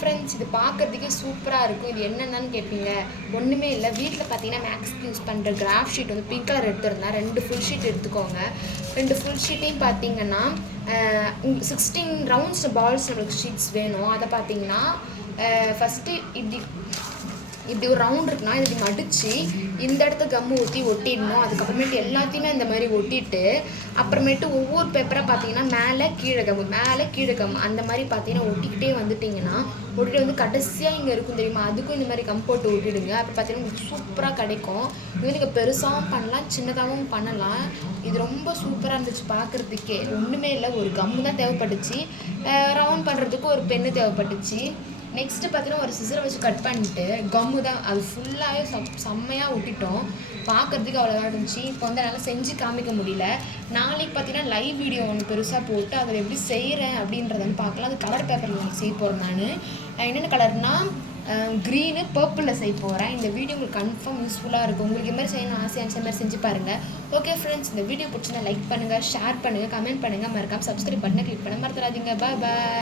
Friends, இது பார்க்குறதுக்கே சூப்பராக இருக்கும். இது என்னென்னு கேட்பீங்க. ஒன்றுமே இல்லை, வீட்டில் பார்த்தீங்கன்னா மேக்ஸ்க்கு யூஸ் பண்ணுற கிராஃப் ஷீட் வந்து பிங்க் கலர் எடுத்துருந்தேன். 2 ஃபுல் ஷீட் எடுத்துக்கோங்க. 2 ஃபுல் ஷீட்டையும் பார்த்தீங்கன்னா 16 ரவுண்ட்ஸ் பால்ஸ் நம்மளுக்கு ஷீட்ஸ் வேணும். அதை பார்த்தீங்கன்னா ஃபஸ்ட்டு இப்படி ஒரு ரவுண்ட் இருக்குன்னா இது மடித்து இந்த இடத்த கம்மு ஒட்டிடணும். அதுக்கப்புறமேட்டு எல்லாத்தையுமே இந்த மாதிரி ஒட்டிட்டு அப்புறமேட்டு ஒவ்வொரு பேப்பராக பார்த்தீங்கன்னா மேலே கீழே கம் அந்த மாதிரி பார்த்தீங்கன்னா ஒட்டிக்கிட்டே வந்துட்டிங்கன்னா ஒட்டிட்டு வந்து கடைசியாக இங்கே இருக்கும் தெரியுமா, அதுக்கும் இந்த மாதிரி கம் போட்டு ஒட்டிடுங்க. அப்போ பார்த்தீங்கன்னா உங்களுக்கு சூப்பராக கிடைக்கும். இது வந்து நீங்கள் பெருசாகவும் பண்ணலாம், சின்னதாகவும் பண்ணலாம். இது ரொம்ப சூப்பராக இருந்துச்சு பார்க்குறதுக்கே. ஒன்றுமே இல்லை, ஒரு கம்மு தான் தேவைப்பட்டுச்சு, ரவுண்ட் பண்ணுறதுக்கு ஒரு பென்னு தேவைப்பட்டுச்சு. நெக்ஸ்ட்டு பார்த்தீங்கன்னா ஒரு சிசரை வச்சு கட் பண்ணிட்டு கம்மு தான் அது ஃபுல்லாகவே செம்மையாக ஒட்டிட்டோம். பார்க்குறதுக்கு அவ்வளோதான் இருந்துச்சு. இப்போ வந்து என்னால் செஞ்சு காமிக்க முடியல. நாளைக்கு பார்த்தீங்கன்னா லைவ் வீடியோ ஒன்று பெருசாக போட்டு அதில் எப்படி செய்கிறேன் அப்படின்றத பார்க்கலாம். அது கலர் பேப்பரில் நான் செய்ய போகிறேன். நான் என்னென்ன கலர்னால் க்ரீனு பர்பிளில் செய்ய போகிறேன். இந்த வீடியோ உங்களுக்கு கன்ஃபார்ம் யூஸ்ஃபுல்லாக இருக்கும். உங்களுக்கு இது மாதிரி செய்யணும் ஆசையாக இருந்துச்சு, மாதிரி செஞ்சு பாருங்கள். ஓகே ஃப்ரெண்ட்ஸ், இந்த வீடியோ பிடிச்சிருந்தா லைக் பண்ணுங்கள், ஷேர் பண்ணுங்கள், கமெண்ட் பண்ணுங்கள், மறக்காமல் சப்ஸ்கிரைப் பட்டனை கிளிக் பண்ண மறந்துடாதீங்க. பாய்.